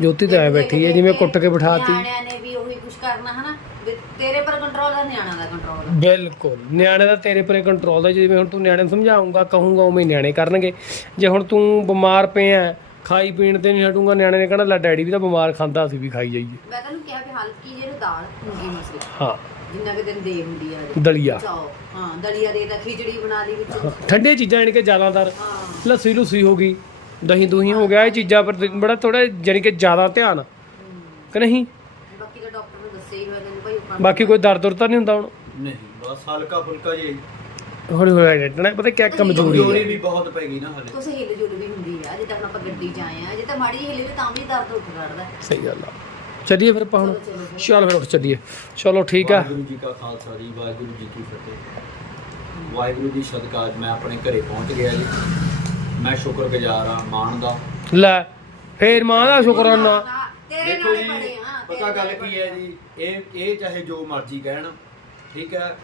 ਜੋਤੀ ਤਾਂ ਐ ਬੈਠੀ ਹੈ ਜਿਵੇਂ ਕੁੱਟ ਕੇ ਬਿਠਾਤੀ। ਨਿਆਣਿਆਂ ਨੇ ਵੀ ਉਹੀ ਕੁਝ ਕਰਨਾ ਹਨਾ। ਵੀ ਤੇਰੇ ਪਰ ਕੰਟਰੋਲ ਹੈ ਨਿਆਣਾ ਦਾ ਕੰਟਰੋਲ ਬਿਲਕੁਲ। ਨਿਆਣੇ ਦਾ ਤੇਰੇ ਪਰੇ ਕੰਟਰੋਲ ਦਾ ਜਿਵੇਂ ਹੁਣ ਤੂੰ ਨਿਆਣੇ ਨੂੰ ਸਮਝਾਉਂਗਾ ਕਹੂੰਗਾ ਉਵੇਂ ਹੀ ਨਿਆਣੇ ਕਰਨਗੇ। ਜੇ ਹੁਣ ਤੂੰ ਬਿਮਾਰ ਪਿਆ ਖਾਈ ਪੀਣ ਤੇ ਨਹੀਂ ਹਟੂੰਗਾ ਨਿਆਣੇ ਨੇ ਕਹਿਣਾ ਲੈ ਡੈਡੀ ਵੀ ਤਾਂ ਬਿਮਾਰ ਖਾਂਦਾ ਅਸੀਂ ਵੀ ਖਾਈ ਜਾਈਏ। ਮੈਂ ਤੈਨੂੰ ਕਿਹਾ ਵੀ ਹਲਕੀ ਜਿਹੀ ਨੂੰ ਦਾਲ ਮੂੰਗੀ ਮਸਰੀ ਹਾਂ। ਜਿੰਨਾ ਕਿ ਦਿਨ ਦੇ ਹੁੰਦੀ ਆ ਇਹਦੇ। ਦਲੀਆ। ਚਾਓ। ਹਾਂ ਦਲੀਆ ਦੇ ਤਾਂ ਖਿਚੜੀ ਬਣਾ ਲਈ ਵਿੱਚ। ਠੰਡੇ ਚੀਜ਼ਾਂ ਯਾਨੀ ਕਿ ਜ਼ਿਆਦਾਤਰ। ਹਾਂ। ਲੱਸੀ ਲੁੱਸੀ ਹੋ ਗਈ ਦਹੀਂ ਦੁਹੀ ਹੋ ਗਿਆ ਇਹ ਚੀਜ਼ਾਂ ਪਰ ਬੜਾ ਥੋੜਾ ਯਾਨੀ ਕਿ ਜ਼ਿਆਦਾ ਧਿਆਨ। ਕਿ ਨਹੀਂ ਬਾਕੀ ਤਾਂ ਡਾਕਟਰ ਨੇ ਦੱਸਿਆ ਹੀ ਹੋਇਆ ਤੈਨੂੰ ਭਾਈ ਉੱਪਰ ਬਾਕੀ ਕੋਈ ਦਰਦ ਦੁਰਦ ਤਾਂ ਨਹੀਂ ਹੁੰਦਾ ਹੁਣ? ਨਹੀਂ ਬਸ ਹਲਕਾ ਫੁਲਕਾ ਜੀ ਹੌਲੀ ਹੌਲੀ ਡਟਣਾ ਪਤਾ ਕਿਆ ਕਮਜ਼ੋਰੀ ਕਮਜ਼ੋਰੀ ਹੈ। ਵੀ ਬਹੁਤ ਪੈ ਗਈ ਨਾ ਹਲੇ। ਕੁਛ ਹਿੱਲ ਜੁਲ ਵੀ ਹੁੰਦੀ ਆ ਜਿੱਦਾਂ ਹੁਣ ਆਪਾਂ ਗੱਡੀ 'ਚ ਆਏ ਆ ਜੇ ਤਾਂ ਮਾੜੀ ਜਿਹੀ ਹਿੱਲੀ ਵੀ ਤਾਂ ਵੀ ਦਰਦ ਉੱਠ ਕਰਦਾ। ਸਹੀ ਗੱਲ ਆ। ਚੱਲੀਏ ਫਿਰ ਆਪਾਂ ਹੁਣ। ਚੱਲ ਫਿਰ ਉੱਠ ਚੱਲੀਏ। ਚਲੋ ਠੀਕ ਆ। ਵਾਹਿਗੁਰੂ ਜੀ ਕਾ ਖਾਲਸਾ ਜੀ ਵਾਹਿਗੁਰੂ ਜੀ ਕੀ ਫਤਿਹ। ਵਾਹਿਗੁਰੂ ਜੀ ਸਦਕਾ ਅੱਜ ਮੈਂ ਆਪਣੇ ਘਰੇ ਪਹੁੰਚ ਗਿਆ ਜੀ। ਮੈਂ ਸ਼ੁਕਰਗੁਜ਼ਾਰ ਆ ਮਾਣ ਦਾ। ਲੈ ਫੇਰ ਮਾਂ ਦਾ ਸ਼ੁਕਰਾਨਾ। ਤੇਰੇ ਦੇਖੋ ਨਾਲ ਜੀ ਹੀ ਬਣੇ ਆ। ਪਤਾ ਗੱਲ ਕੀ ਹੈ ਜੀ? ਇਹ ਇਹ ਚਾਹੇ ਜੋ ਮਰਜ਼ੀ ਕਹਿਣ, ਠੀਕ ਹੈ?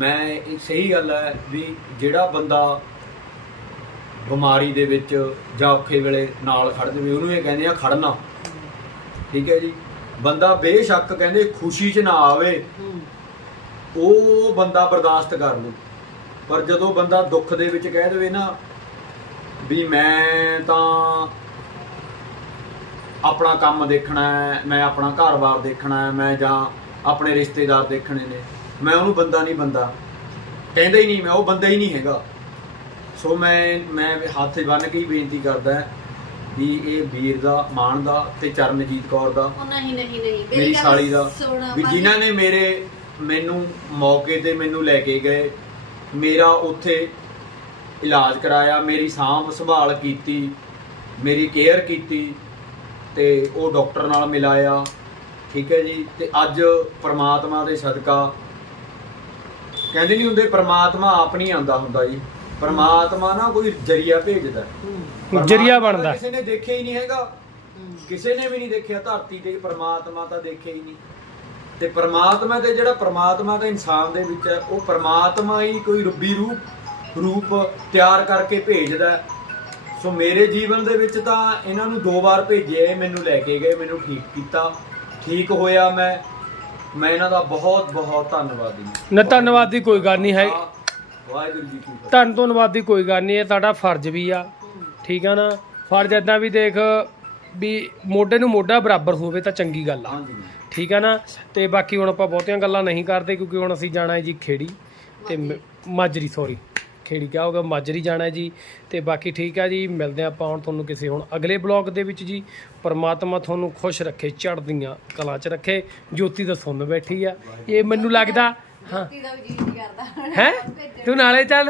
ਮੈਂ, ਇਹ ਸਹੀ ਗੱਲ ਹੈ ਵੀ ਜਿਹੜਾ ਬੰਦਾ ਬਿਮਾਰੀ ਦੇ ਵਿੱਚ ਜਾਂ ਔਖੇ ਵੇਲੇ ਨਾਲ ਖੜ ਜਾਵੇ, ਉਹਨੂੰ ਇਹ ਕਹਿੰਦੇ ਆ ਖੜਨਾ ਠੀਕ ਹੈ ਜੀ? ਬੰਦਾ ਬੇਸ਼ੱਕ ਕਹਿੰਦੇ ਖੁਸ਼ੀ 'ਚ ਨਾ ਆਵੇ, ਉਹ ਬੰਦਾ ਬਰਦਾਸ਼ਤ ਕਰ ਲੂ। ਪਰ ਜਦੋਂ ਬੰਦਾ ਦੁੱਖ ਦੇ ਵਿੱਚ ਕਹਿ ਦੇਵੇ ਨਾ ਵੀ ਮੈਂ ਤਾਂ ਆਪਣਾ ਕੰਮ ਦੇਖਣਾ ਹੈ ਮੈਂ ਆਪਣਾ ਘਰ-ਬਾਰ ਦੇਖਣਾ ਹੈ ਮੈਂ ਜਾਂ ਆਪਣੇ ਰਿਸ਼ਤੇਦਾਰ ਦੇਖਣੇ ਨੇ। ਮੈਂ ਉਹਨੂੰ ਬੰਦਾ ਨਹੀਂ ਬੰਦਾ। ਕਹਿੰਦਾ ਹੀ ਨਹੀਂ ਮੈਂ ਉਹ ਬੰਦਾ ਹੀ ਨਹੀਂ ਹੈਗਾ। ਸੋ ਮੈਂ ਮੈਂ ਹੱਥ ਬੰਨ੍ਹ ਕੇ ਹੀ ਬੇਨਤੀ ਕਰਦਾ ਵੀ ਇਹ ਵੀਰ ਦਾ ਮਾਣ ਦਾ ਤੇ ਚਰਨਜੀਤ ਕੌਰ ਦਾ ਉਹ ਨਹੀਂ ਨਹੀਂ ਨਹੀਂ। ਮੇਰੀ ਸਾਲੀ ਦਾ ਵੀ। ਜਿਨ੍ਹਾਂ ਨੇ ਮੇਰੇ ਮੈਨੂੰ ਮੌਕੇ ਤੇ ਮੈਨੂੰ ਲੈ ਕੇ ਗਏ ਮੇਰਾ ਉੱਥੇ ਇਲਾਜ ਕਰਾਇਆ ਮੇਰੀ ਸਾਂਭ ਸੰਭਾਲ ਕੀਤੀ ਮੇਰੀ ਕੇਅਰ ਕੀਤੀ ਤੇ ਉਹ ਡਾਕਟਰ ਨਾਲ ਮਿਲਾਇਆ ਠੀਕ ਹੈ ਜੀ ਤੇ ਅੱਜ ਪ੍ਰਮਾਤਮਾ ਦੇ ਸਦਕਾ ਕਹਿੰਦੇ ਨਹੀਂ ਹੁੰਦੇ ਪ੍ਰਮਾਤਮਾ ਆਪ ਨਹੀਂ ਆਂਦਾ ਹੁੰਦਾ ਜੀ ਪ੍ਰਮਾਤਮਾ ਨਾ ਕੋਈ ਜਰੀਆ ਭੇਜਦਾ ਜਰੀਆ ਬਣਦਾ। ਕਿਸੇ ਨੇ ਦੇਖਿਆ ਹੀ ਨਹੀਂ ਹੈਗਾ ਕਿਸੇ ਨੇ ਵੀ ਨਹੀਂ ਦੇਖਿਆ ਧਰਤੀ ਤੇ ਪ੍ਰਮਾਤਮਾ ਤਾਂ ਦੇਖਿਆ ਹੀ ਨਹੀਂ ਤੇ ਪ੍ਰਮਾਤਮਾ ਦੇ ਜਿਹੜਾ ਪ੍ਰਮਾਤਮਾ ਦਾ ਇਨਸਾਨ ਦੇ ਵਿੱਚ ਹੈ ਉਹ ਪ੍ਰਮਾਤਮਾ ਹੀ ਕੋਈ ਰੱਬੀ ਰੂਪ ਰੂਪ ਤਿਆਰ ਕਰਕੇ ਭੇਜਦਾ। ਸੋ ਮੇਰੇ ਜੀਵਨ ਦੇ ਵਿੱਚ ਤਾਂ ਇਹਨਾਂ ਨੂੰ ਦੋ ਵਾਰ ਭੇਜਿਆ ਇਹ ਮੈਨੂੰ ਲੈ ਕੇ ਗਏ ਮੈਨੂੰ ਠੀਕ ਕੀਤਾ। ਠੀਕ ਹੋਇਆ ਮੈਂ। ਮੈਂ ਇਹਨਾਂ ਦਾ ਬਹੁਤ ਬਹੁਤ ਧੰਨਵਾਦੀ ਨਾ ਧੰਨਵਾਦ ਦੀ ਕੋਈ ਗੱਲ ਨਹੀਂ ਹੈ। ਵਾਹਿਗੁਰੂ ਜੀ ਕੀ ਫਤਿਹ। ਧੰਨ ਧੰਨਵਾਦ ਦੀ ਕੋਈ ਗੱਲ ਨਹੀਂ ਇਹ ਤੁਹਾਡਾ ਫਰਜ਼ ਵੀ ਆ। ਠੀਕ ਆ ਨਾ? ਫਰਜ਼ ਇਦਾਂ ਵੀ ਦੇਖ ਵੀ ਮੋਢੇ ਨੂੰ ਮੋਢਾ ਬਰਾਬਰ ਹੋਵੇ ਤਾਂ ਚੰਗੀ ਗੱਲ ਆ। ਠੀਕ ਆ ਨਾ? ਤੇ ਬਾਕੀ ਹੁਣ ਆਪਾਂ ਬਹੁਤੀਆਂ ਗੱਲਾਂ ਨਹੀਂ ਕਰਦੇ ਕਿਉਂਕਿ ਹੁਣ ਅਸੀਂ ਜਾਣਾ ਹੈ ਜੀ ਖੇੜੀ। ਤੇ ਮਾਜਰੀ ਸੌਰੀ ਖੇੜੀ ਕਿਹਾ ਹੋਗਾ ਮਾਜਰੀ ਜਾਣਾ ਜੀ। ਤੇ ਬਾਕੀ ਠੀਕ ਆ ਜੀ ਮਿਲਦੇ ਆਪਾਂ ਹੁਣ ਤੁਹਾਨੂੰ ਕਿਸੇ ਹੁਣ ਅਗਲੇ ਬਲੌਗ ਦੇ ਵਿੱਚ ਜੀ। ਪਰਮਾਤਮਾ ਤੁਹਾਨੂੰ ਖੁਸ਼ ਰੱਖੇ ਚੜ੍ਹਦੀਆਂ ਕਲਾ 'ਚ ਰੱਖੇ। ਜੋਤੀ ਤਾਂ ਸੁਣ ਬੈਠੀ ਆ। ਇਹ ਮੈਨੂੰ ਲੱਗਦਾ ਹਾਂ। ਤੂੰ ਨਾਲੇ ਚੱਲ।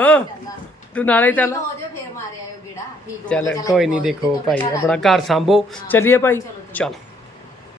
ਹਾਂ। ਤੂੰ ਨਾਲੇ ਚੱਲ। ਹੋ ਜਾ ਫੇਰ ਮਾਰਿਆ ਆਇਓ ਗੇੜਾ। ਠੀਕ ਹੋ ਚੱਲ ਕੋਈ ਨਹੀਂ ਦੇਖੋ ਭਾਈ ਆਪਣਾ ਘਰ ਸੰਭੋ। ਚੱਲੀਏ ਭਾਈ। ਚਲ।